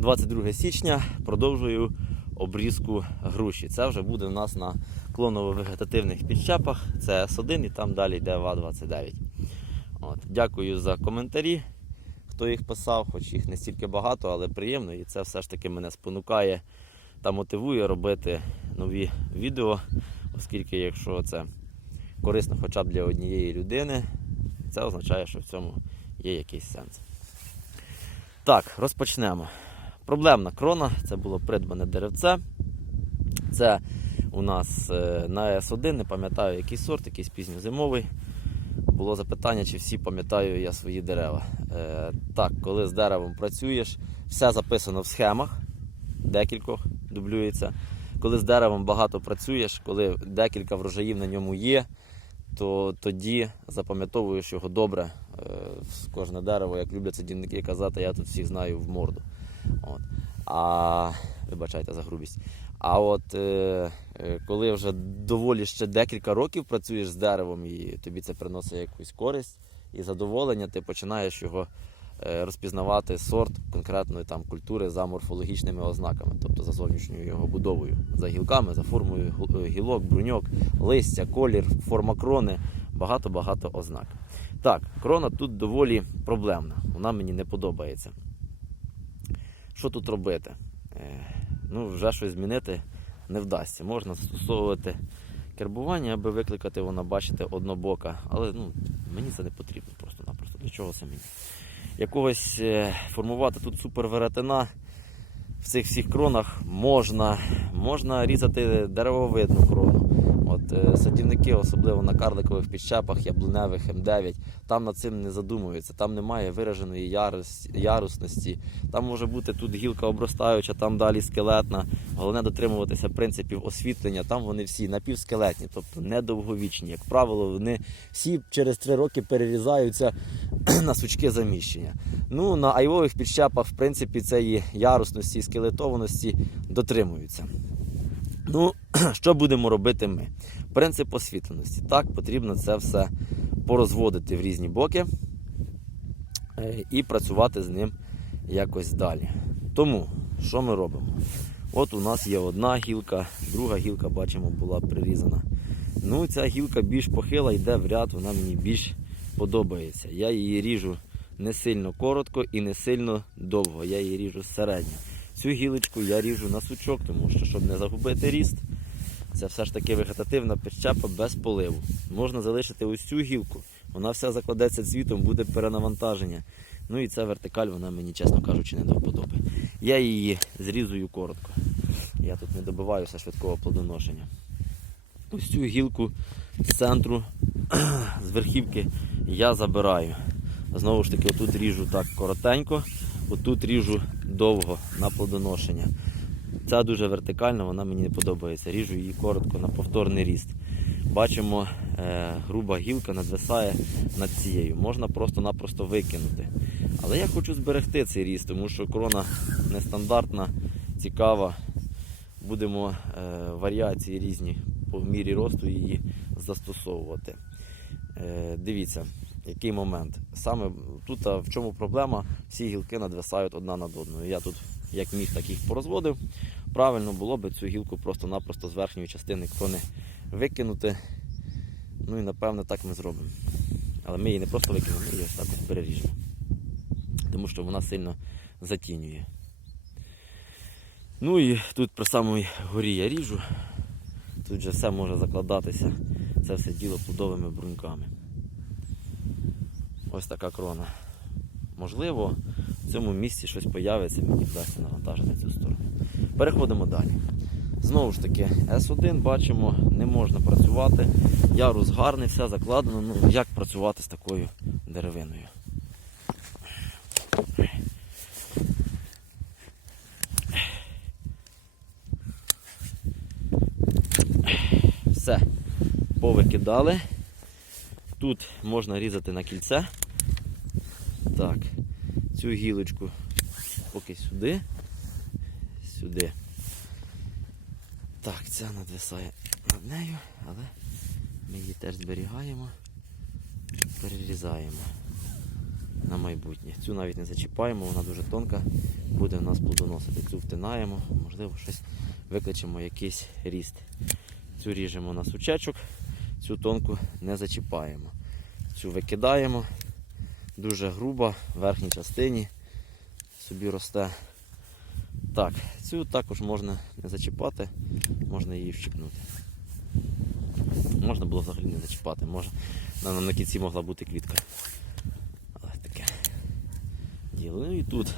22 січня продовжую обрізку груші. Це вже буде у нас на клоново-вегетативних підщепах. Це С1 і там далі йде ВА-29. От. Дякую за коментарі, хто їх писав, хоч їх не стільки багато, але приємно. І це все ж таки мене спонукає та мотивує робити нові відео, оскільки якщо це корисно хоча б для однієї людини, це означає, що в цьому є якийсь сенс. Так, розпочнемо. Проблемна крона це було придбане деревце. Це у нас е, на С1, не пам'ятаю який сорт, якийсь пізньозимовий. Було запитання, чи всі пам'ятаю я свої дерева. Е, так, коли з деревом працюєш, все записано в схемах, декількох дублюється. Коли з деревом багато працюєш, коли декілька врожаїв на ньому є, то тоді запам'ятовуєш його добре. Е, кожне дерево, як люблять садівники казати, я тут всіх знаю в морду. От. А вибачайте за грубість. А от е, е, коли вже доволі ще декілька років працюєш з деревом і тобі це приносить якусь користь і задоволення, ти починаєш його е, розпізнавати сорт конкретної там культури за морфологічними ознаками, тобто за зовнішньою його будовою, за гілками, за формою гілок, бруньок, листя, колір, форма крони, багато-багато ознак. Так, крона тут доволі проблемна, вона мені не подобається. Що тут робити? Е, Ну, вже щось змінити не вдасться. Можна застосовувати кербування, аби викликати вона, бачите, однобока. Але ну, мені це не потрібно просто-напросто. Для чого це мені? Якогось е, формувати тут суперверетина в цих всіх кронах можна. Можна різати деревовидну крону. Е, садівники, особливо на карликових підщепах, яблуневих М9, там над цим не задумуються, там немає вираженої ярусності. Там може бути тут гілка обростаюча, там далі скелетна. Головне дотримуватися принципів освітлення. Там вони всі напівскелетні, тобто недовговічні. Як правило, вони всі через три роки перерізаються на сучки заміщення. Ну, на айвових підщепах, в принципі, цієї ярусності і скелетованості дотримуються. Ну, що будемо робити ми? Принцип освітленості. Так, потрібно це все порозводити в різні боки е, і працювати з ним якось далі. Тому, що ми робимо? От у нас є одна гілка, друга гілка, бачимо, була прирізана. Ну, ця гілка більш похила, йде в ряд, вона мені більш подобається. Я її ріжу не сильно коротко і не сильно довго. Я її ріжу середньо. Цю гілочку я ріжу на сучок, тому що, щоб не загубити ріст, це все ж таки вегетативна підщепа без поливу. Можна залишити ось цю гілку, вона вся закладеться цвітом, буде перенавантаження. Ну і ця вертикаль, вона мені, чесно кажучи, не до вподоби. Я її зрізую коротко. Я тут не добиваюся швидкого плодоношення. Ось цю гілку з центру, з верхівки я забираю. Знову ж таки, отут ріжу так коротенько, отут ріжу довго на плодоношення. Ця дуже вертикальна, вона мені не подобається. Ріжу її коротко на повторний ріст. Бачимо, е, груба гілка надвисає над цією. Можна просто-напросто викинути. Але я хочу зберегти цей ріст, тому що крона нестандартна, цікава. Будемо е, варіації різні по мірі росту її застосовувати. Е, дивіться, який момент. Саме тут в чому проблема? Всі гілки надвисають одна над одною. Я тут як міг, так їх порозводив. Правильно було би цю гілку просто-напросто з верхньої частини крони викинути. Ну і напевно так ми зробимо. Але ми її не просто викинемо, ми її ось так переріжемо. Тому що вона сильно затінює. Ну і тут при самій горі я ріжу. Тут вже все може закладатися. Це все діло плодовими бруньками. Ось така крона. Можливо, в цьому місці щось появиться, мені вдасться навантажити цю сторону. Переходимо далі. Знову ж таки, С1 бачимо, не можна працювати. Ярус гарний, все закладено. Ну, як працювати з такою деревиною? Все, повикидали. Тут можна різати на кільце. Так, цю гілочку поки сюди, сюди. Так, ця надвисає над нею, але ми її теж зберігаємо, перерізаємо. на майбутнє. Цю навіть не зачіпаємо, вона дуже тонка, буде в нас плодоносити. Цю втинаємо, можливо, щось викличемо якийсь ріст. Цю ріжемо на сучечок, цю тонку не зачіпаємо. Цю викидаємо, дуже груба, в верхній частині собі росте. Так, цю також можна не зачіпати, можна її вщипнути. Можна було взагалі не зачіпати, може, на, на кінці могла бути квітка. Але таке діло. Ну і тут,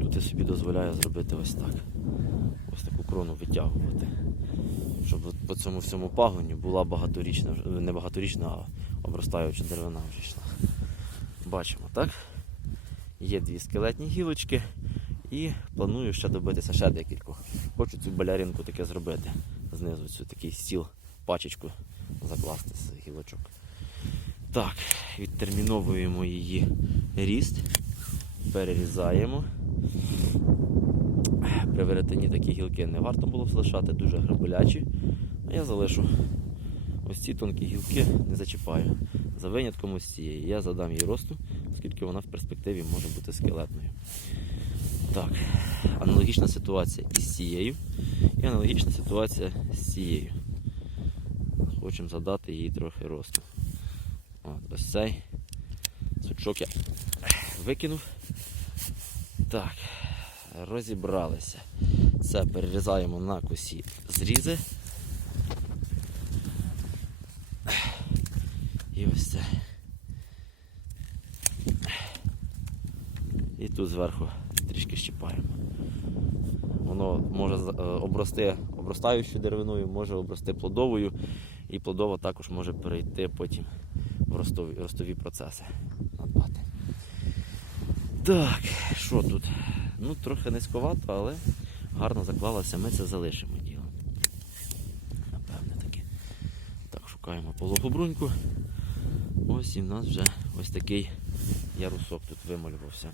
тут я собі дозволяю зробити ось так. Ось таку крону витягувати. Щоб по цьому всьому пагоню була багаторічна, не багаторічна, а обростаюча деревина вже йшла. Бачимо, так? Є дві скелетні гілочки і планую ще добитися ще декількох. Хочу цю баляринку таке зробити. Знизу цю такий стіл, пачечку закласти з гілочок. Так, відтерміновуємо її ріст, перерізаємо. При веретені такі гілки не варто було залишати, дуже грабелячі. А я залишу ось ці тонкі гілки, не зачіпаю. За винятком ось цієї. Я задам їй росту, оскільки вона в перспективі може бути скелетною. Так, аналогічна ситуація із цією. І аналогічна ситуація з цією. Хочемо задати їй трохи росту. От, ось цей сучок я викинув. Так, розібралися. Це перерізаємо на косі зрізи. І ось це. І тут зверху щіпаємо. Воно може е, обрости обростаючою деревиною, може обрости плодовою, і плодова також може перейти потім в ростові, ростові процеси. Надбати. Так, що тут? Ну, трохи низьковато, але гарно заклалося, ми це залишимо діло. Напевне таки. Так, шукаємо пологу бруньку. Ось і в нас вже ось такий ярусок тут вималювався.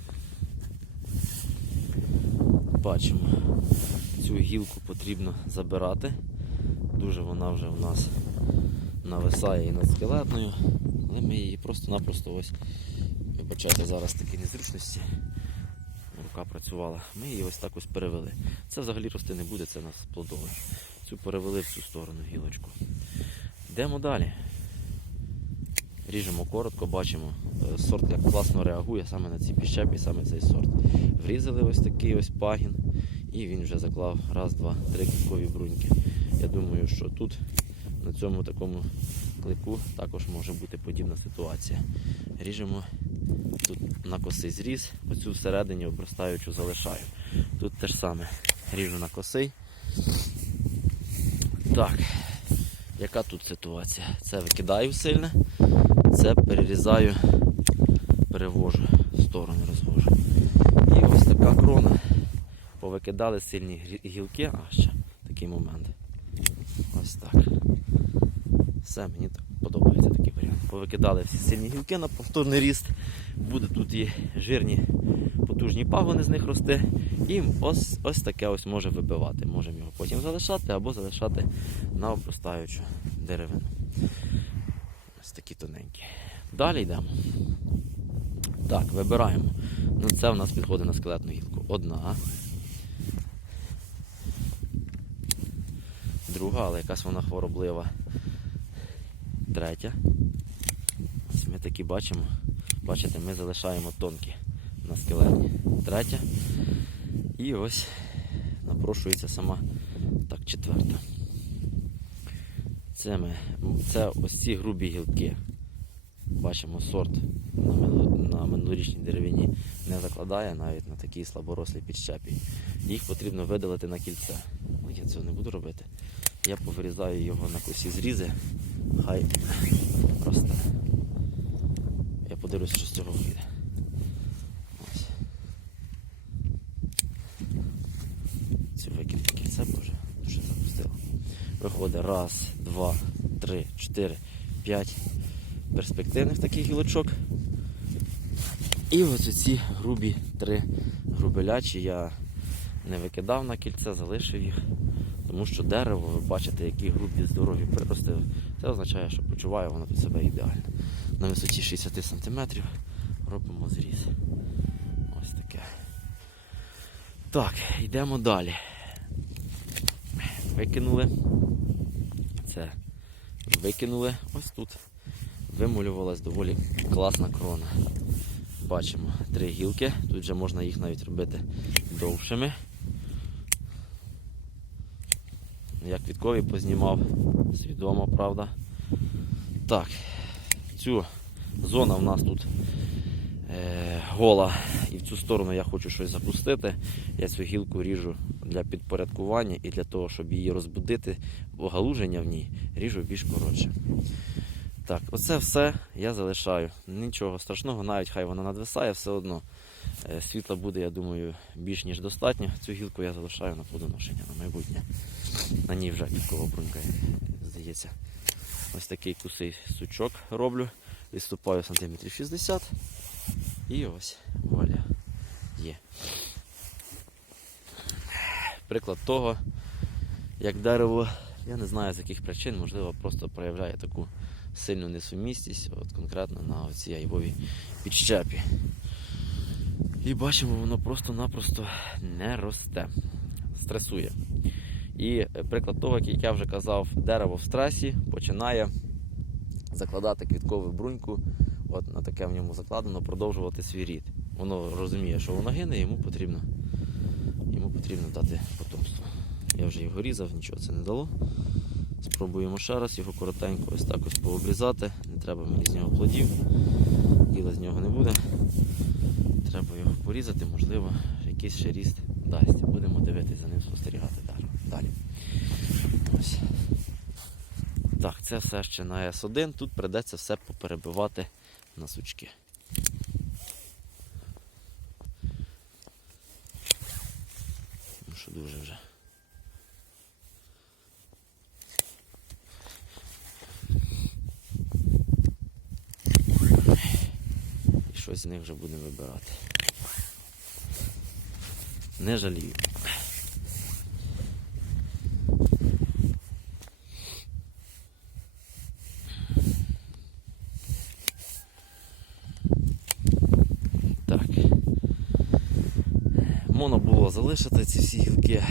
Бачимо, цю гілку потрібно забирати. Дуже вона вже у нас нависає і над скелетною, але ми її просто-напросто ось, вибачайте, зараз такі незручності. Рука працювала. Ми її ось так ось перевели. Це взагалі рости не буде, це нас плодове. Цю перевели в цю сторону гілочку. Йдемо далі. Ріжемо коротко, бачимо, е, сорт як класно реагує саме на ці піщепі, саме цей сорт. Врізали ось такий ось пагін, і він вже заклав раз, два, три кількові бруньки. Я думаю, що тут, на цьому такому клику, також може бути подібна ситуація. Ріжемо тут на косий зріз, оцю всередині обростаючу залишаю. Тут те ж саме ріжу на косий. Так, яка тут ситуація? Це викидаю сильно, це перерізаю, перевожу сторону, розвожу. І ось така крона. Повикидали сильні гілки, а ще такий момент. Ось так. Все, мені так подобається такий варіант. Повикидали всі сильні гілки на повторний ріст. Буде тут і жирні потужні пагони з них рости. І ось, ось таке ось може вибивати. Можемо його потім залишати або залишати на обростаючу деревину. Ось такі тоненькі. Далі йдемо. Так, вибираємо. Ну, це у нас підходить на скелетну гілку. Одна. Друга, але якась вона хвороблива. Третя. Ось ми такі бачимо. Бачите, ми залишаємо тонкі на скелеті. Третя. І ось напрошується сама так, четверта. Це, це ось ці грубі гілки. Бачимо сорт на, минулорічній деревині не закладає навіть на такій слаборослій підщепі. Їх потрібно видалити на кільце. Ну, я цього не буду робити. Я повирізаю його на косі зрізи, хай росте. Я подивлюся, що з цього вийде. Ось. Цю викинути кільце, бо вже дуже запустило. Виходить раз, два, три, чотири, п'ять перспективних таких гілочок. І ось ці грубі три грубелячі я не викидав на кільце, залишив їх. Тому що дерево, ви бачите, які грубі здорові прирости. Це означає, що почуває воно тут себе ідеально. На висоті 60 см робимо зріз. Ось таке. Так, йдемо далі. Викинули. Це викинули. Ось тут вимулювалась доволі класна крона. Бачимо три гілки. Тут вже можна їх навіть робити довшими. Я квіткові познімав, свідомо, правда. Так, цю зона в нас тут е, гола, і в цю сторону я хочу щось запустити. Я цю гілку ріжу для підпорядкування і для того, щоб її розбудити, бо галуження в ній ріжу більш коротше. Так, оце все я залишаю. Нічого страшного, навіть хай вона надвисає, все одно е, світла буде, я думаю, більш ніж достатньо. Цю гілку я залишаю на плодоношення на майбутнє. На ній вже квіткова брунька, здається. Ось такий кусий сучок роблю. Відступаю сантиметрів 60. І ось вуаля є. Приклад того, як дерево, я не знаю з яких причин, можливо, просто проявляє таку сильну несумісність, от конкретно на цій айвовій підщепі. І бачимо, воно просто-напросто не росте, стресує. І приклад того, як я вже казав, дерево в стресі починає закладати квіткову бруньку, от на таке в ньому закладено, продовжувати свій рід. Воно розуміє, що воно гине, йому потрібно, йому потрібно дати потомство. Я вже його різав, нічого це не дало. Спробуємо ще раз його коротенько ось так ось пообрізати. Не треба мені з нього плодів, діла з нього не буде. Треба його порізати, можливо, якийсь ще ріст дасть. Будемо дивитися за ним спостерігати далі. Ось. Так, це все ще на С1. Тут придеться все поперебивати на сучки. Ну що дуже вже. І щось з них вже будемо вибирати. Не жалію. Так. Можна залишити ці всі гілки,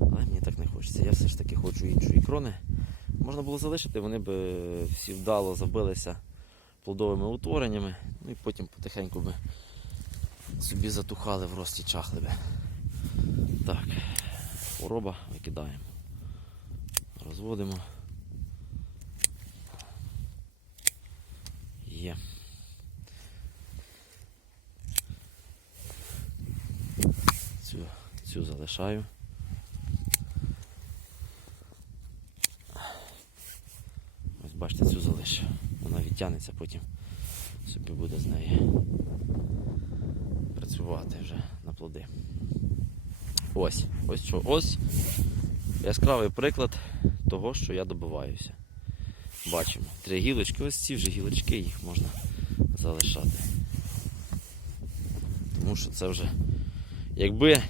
але мені так не хочеться. Я все ж таки хочу іншої крони. Можна було залишити, вони б е, всі вдало забилися плодовими утвореннями, ну і потім потихеньку би собі затухали в рості чахли. Так, хвороба викидаємо. Розводимо. Є. Цю, цю залишаю. Ось бачите, цю залишу. Вона відтягнеться, потім собі буде з неї працювати вже на плоди. Ось, ось що, ось яскравий приклад того, що я добиваюся. Бачимо, три гілочки, ось ці вже гілочки, їх можна залишати. Тому що це вже, якби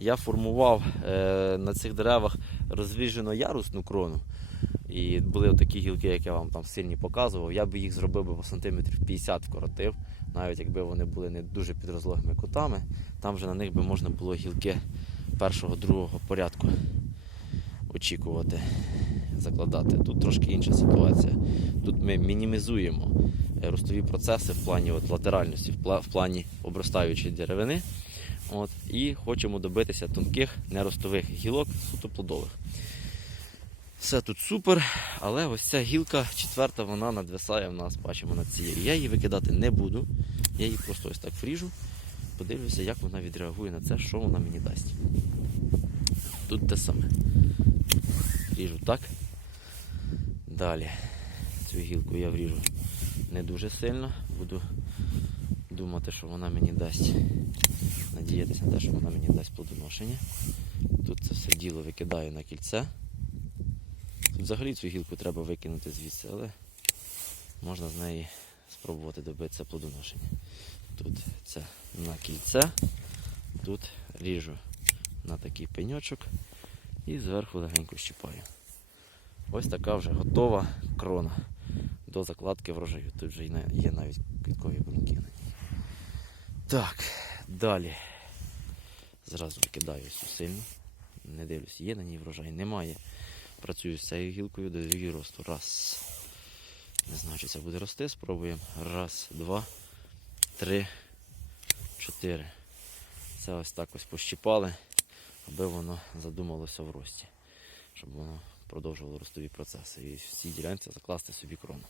я формував е, на цих деревах розвіжено ярусну крону, і були такі гілки, як я вам там сильні показував, я би їх зробив би по сантиметрів 50 вкоротив, навіть якби вони були не дуже під розлогими кутами, там вже на них би можна було гілки першого, другого порядку очікувати, закладати. Тут трошки інша ситуація. Тут ми мінімізуємо е, ростові процеси в плані от, латеральності, в плані обростаючої деревини. От, і хочемо добитися тонких неростових гілок, суто плодових. Все тут супер, але ось ця гілка четверта, вона надвисає в нас, бачимо над цією. Я її викидати не буду. Я її просто ось так фріжу. Подивлюся, як вона відреагує на це, що вона мені дасть. Тут те саме. Ріжу так. Далі. Цю гілку я вріжу не дуже сильно. Буду думати, що вона мені дасть. Надіятися на те, що вона мені дасть плодоношення. Тут це все діло викидаю на кільце. Тут взагалі цю гілку треба викинути звідси, але можна з неї спробувати добитися плодоношення. Тут це на кільце, тут ріжу на такий пеньочок і зверху легенько щіпаю. Ось така вже готова крона. до закладки врожаю. Тут вже є навіть квіткові бруньки. на ній. Так, далі. Зразу викидаю цю сильну. Не дивлюсь, є на ній врожай, немає. Працюю з цією гілкою, даю її росту. Раз. Не знаю, чи це буде рости. Спробуємо. Раз, два, три, чотири. Це ось так ось пощипали, аби воно задумалося в рості. Щоб воно продовжувало ростові процеси. І в цій ділянці закласти собі крону.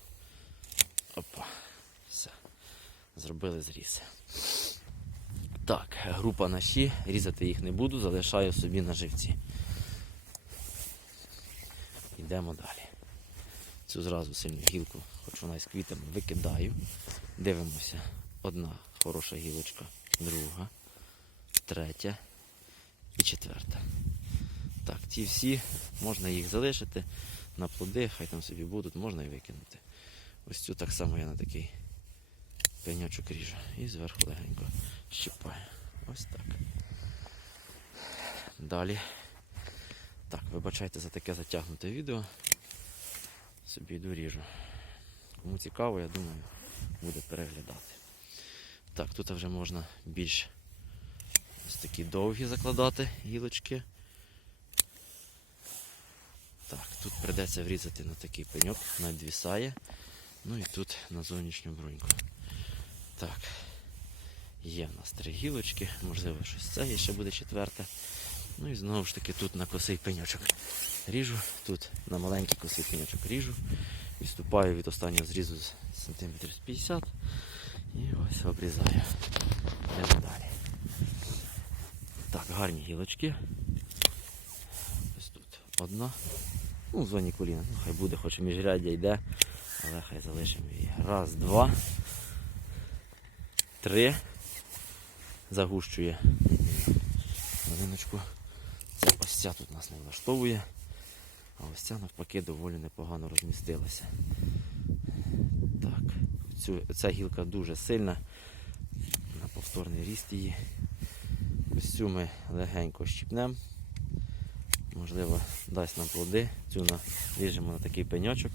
Опа. Все. Зробили зріз. Так, група на щі, різати їх не буду, залишаю собі на живці. Йдемо далі. Цю зразу сильну гілку, хоч вона із квітами, викидаю. Дивимося. Одна хороша гілочка, друга, третя і четверта. Так, ті всі, можна їх залишити на плоди, хай там собі будуть, можна і викинути. Ось цю так само я на такий пеньочок ріжу. І зверху легенько щипаю. Ось так. Далі. Так, вибачайте за таке затягнуте відео. Собі йду ріжу. Кому цікаво, я думаю, буде переглядати. Так, тут вже можна більш ось такі довгі закладати гілочки. Так, тут придеться врізати на такий пеньок, надвісає. Ну і тут на зовнішню бруньку. Так. Є в нас три гілочки, можливо, щось це є, ще буде четверте. Ну і знову ж таки тут на косий пеньочок ріжу, тут на маленький косий пеньочок ріжу. Відступаю від останнього зрізу з сантиметрів з 50 і ось обрізаю. Йдемо далі. Так, гарні гілочки. Ось тут одна. Ну, в зоні коліна. Ну, хай буде, хоч міжряддя йде, але хай залишимо її. Раз, два, три. Загущує малиночку. Це ось ця тут нас не влаштовує. А ось ця навпаки доволі непогано розмістилася. Так, цю, ця гілка дуже сильна. На повторний ріст її. Ось цю ми легенько щіпнемо. Можливо, дасть нам плоди. Цю на- ріжемо на такий пеньочок,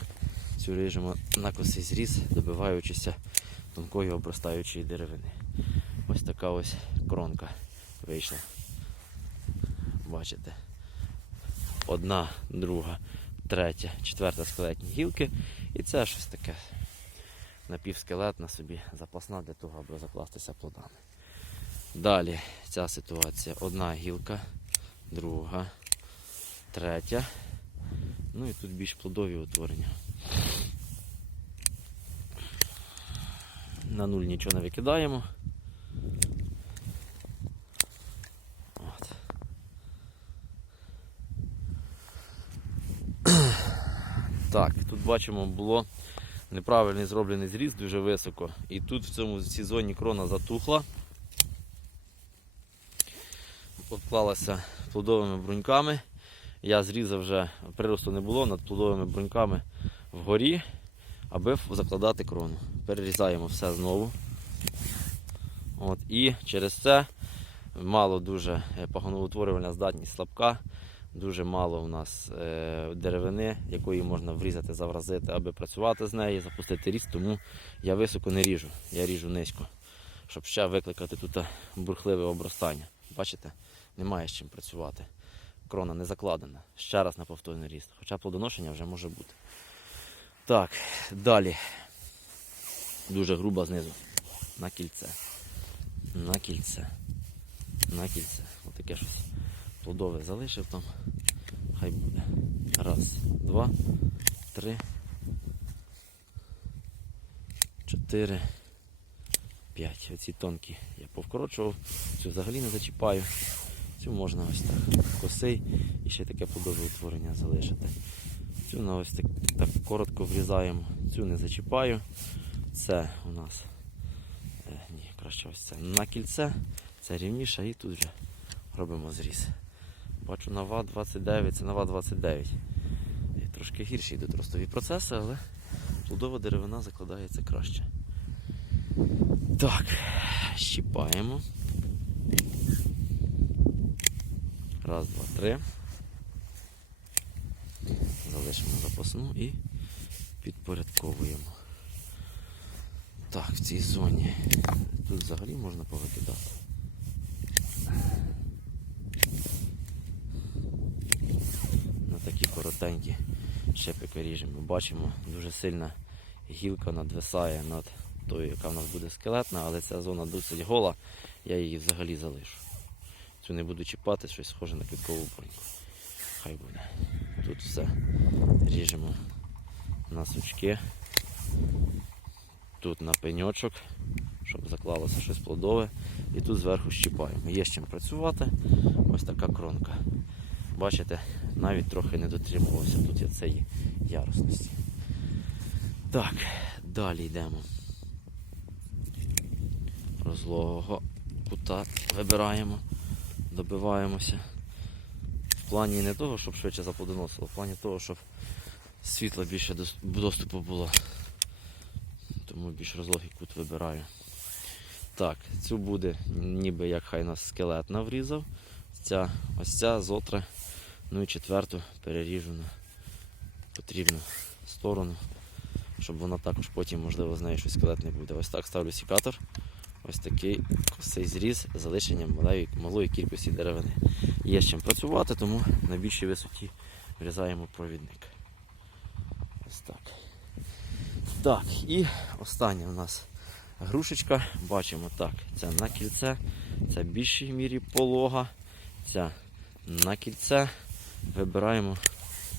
цю ріжемо на косий зріз, добиваючися тонкої обростаючої деревини. Ось така ось кронка вийшла. Бачите? Одна, друга, третя, четверта скелетні гілки. І це щось таке напівскелетна собі запасна для того, аби закластися плодами. Далі ця ситуація. Одна гілка, друга, третя. Ну і тут більш плодові утворення. На нуль нічого не викидаємо. От. Так, тут бачимо, було неправильний зроблений зріз дуже високо. І тут в цьому в цій зоні крона затухла. Обклалася плодовими бруньками. Я зрізав вже, приросту не було над плодовими бруньками вгорі, аби закладати крону. Перерізаємо все знову. От, і через це мало дуже е, пагоноутворювальна здатність слабка, дуже мало у нас е, деревини, якої можна врізати, завразити, аби працювати з нею, запустити ріст, тому я високо не ріжу, я ріжу низько, щоб ще викликати тут бурхливе обростання. Бачите, немає з чим працювати. Крона не закладена. Ще раз на повторний ріст. Хоча плодоношення вже може бути. Так, далі. Дуже грубо знизу. На кільце. На кільце. На кільце. Отаке щось плодове залишив там. Хай буде. Раз, два, три, чотири, п'ять. Оці тонкі я повкорочував, цю взагалі не зачіпаю. Цю можна ось так косий і ще таке плодове утворення залишити. Цю на ось так, так коротко врізаємо, цю не зачіпаю. Це у нас е, ні, краще ось це на кільце, це рівніше і тут вже робимо зріз. Бачу на ВА-29, це на ВА-29. І Трошки гірші йдуть ростові процеси, але плодова деревина закладається краще. Так, щіпаємо. Раз, два, три. Залишимо запасну і підпорядковуємо. Так, в цій зоні. Тут взагалі можна повикидати. На такі коротенькі щепики ріжемо. Бачимо, дуже сильна гілка надвисає над тою, яка в нас буде скелетна, але ця зона досить гола, я її взагалі залишу. Цю не буду чіпати, щось схоже на квіткову броньку. Хай буде. Тут все ріжемо на сучки. Тут на пеньочок, щоб заклалося щось плодове. І тут зверху щіпаємо. Є з чим працювати. Ось така кронка. Бачите, навіть трохи не дотримувався тут я цієї ярусності. Так, далі йдемо. Розлогого кута вибираємо, добиваємося. Плані не того, щоб швидше заплодоносило, в плані того, щоб світла більше доступу було. Тому більш розлогий кут вибираю. Так, цю буде ніби як хай нас скелет наврізав. Ця, ось ця зотра. Ну і четверту переріжу на потрібну сторону, щоб вона також потім, можливо, з нею щось скелет не буде. Ось так ставлю сікатор. Ось такий косий зріз з залишенням малої, малої кількості деревини. Є з чим працювати, тому на більшій висоті врізаємо провідник. Ось так. Так, і остання у нас грушечка. Бачимо так, це на кільце, це в більшій мірі полога, ця на кільце. Вибираємо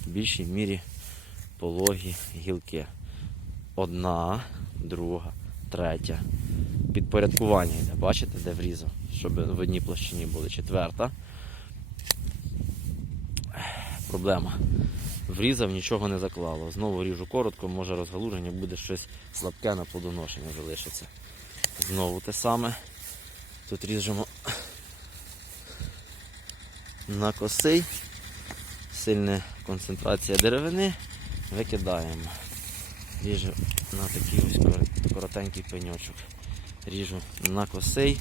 в більшій мірі пологі гілки. Одна, друга, третя. Підпорядкування йде, бачите, де врізав, щоб в одній площині були четверта. Проблема. Врізав, нічого не заклало. Знову ріжу коротко, може розгалуження буде щось слабке на плодоношення залишиться. Знову те саме. Тут ріжемо на косий. Сильна концентрація деревини. Викидаємо. Ріжу на такий ось коротенький пеньочок. Ріжу на косий,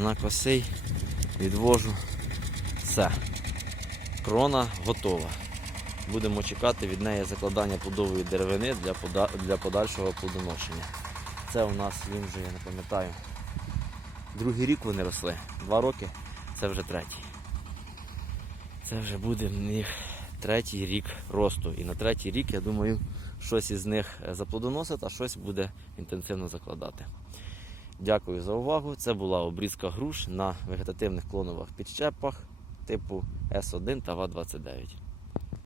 на косий, відвожу. Все. Крона готова. Будемо чекати від неї закладання плодової деревини для, пода... для подальшого плодоношення. Це у нас їм вже, я не пам'ятаю. Другий рік вони росли. Два роки, це вже третій. Це вже буде в них третій рік росту. І на третій рік, я думаю, щось із них е, заплодоносить, а щось буде інтенсивно закладати. Дякую за увагу. Це була обрізка груш на вегетативних клонових підщепах типу С1 та ВА-29.